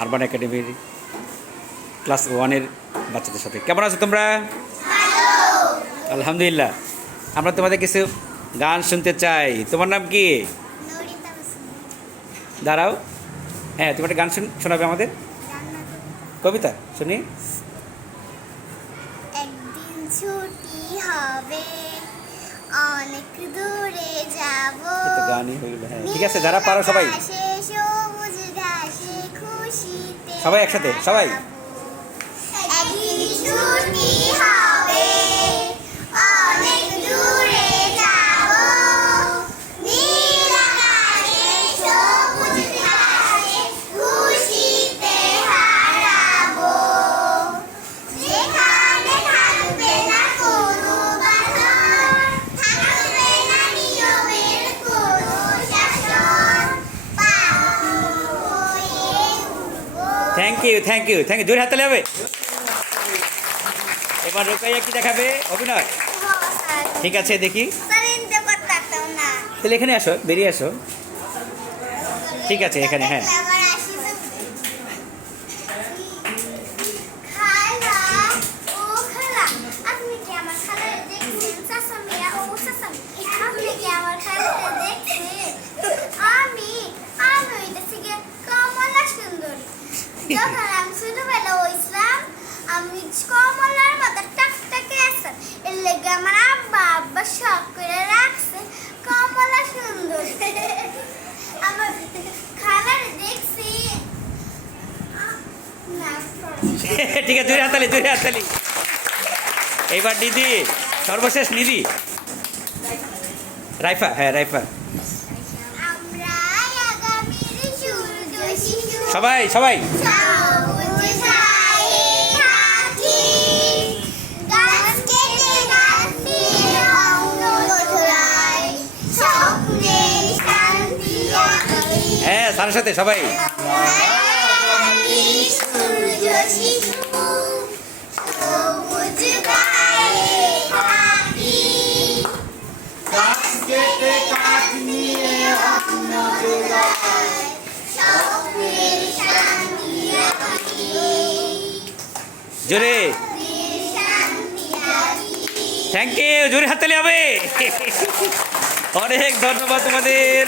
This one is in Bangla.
আরবান একাডেমির ক্লাস 1-এর বাচ্চাদের সাথে। কেমন আছো তোমরা? আলহামদুলিল্লাহ। আমরা তোমাদের কিছু গান শুনতে চাই। তোমার নাম কি? দাঁড়াও, হ্যাঁ, তুমি একটা গান শোনাবে আমাদের। কবিতা শুনি। একদিন ছুটি হবে, অনেক দূরে যাব। তো গানই হয়ে গেল। হ্যাঁ, ঠিক আছে, যারা পারো সবাই সবুজ ঘাসে খুশিতে সবাই একসাথে, সবাই। একদিন ছুটি হবে, অনেক দূরে যাব। নীল আকাশে সবুজ ঘাসে খুশিতে হারাবো। যেখানে থাকবে না কোনো বাধা, থাকবে না নিয়মের কোনো শাসন, পাখি হয়ে উড়বো। Thank you, thank you, thank you. জোরে হাততালি হবে। এবার রোকাইয়া কি দেখাবে? অভিনয়। ঠিক আছে, দেখি। তাহলে এখানে আসো, বেরিয়ে আসো। ঠিক আছে, এখানে, হ্যাঁ। আমি কমলার মতো টাকটাকে আছে, এর লেগে আমার আব্বা শখ করে রাখছে কমলা সুন্দর। আমার খাবার দেখছি ঠিক আছে, জোরে হাততালি, জোরে হাততালি। এইবার নিধি, সর্বশেষ নিধি। রাইফা, হ্যাঁ, রাইফা। আমরা আগামীর সূর্য শিশু, সবাই সবাই। সবুজ ছায়ে থাকি, গাছ কেটে গাছ দিয়ে অঙ্গ ধরাই, স্বপ্নের শান্তি আঁকি। হ্যাঁ, সাথে সাথে সবাই। আগামীর সূর্য শিশু, সবুজ গায়ে থাকি, গাছ কেটে কাঠ নিয়ে অন্ন জোগাই, স্বপ্নের শান্তি আঁকি। জোরে। স্বপ্নের শান্তি আঁকি। থ্যাংক ইউ, জোরে হাততালি হবে। অনেক ধন্যবাদ তোমাদের।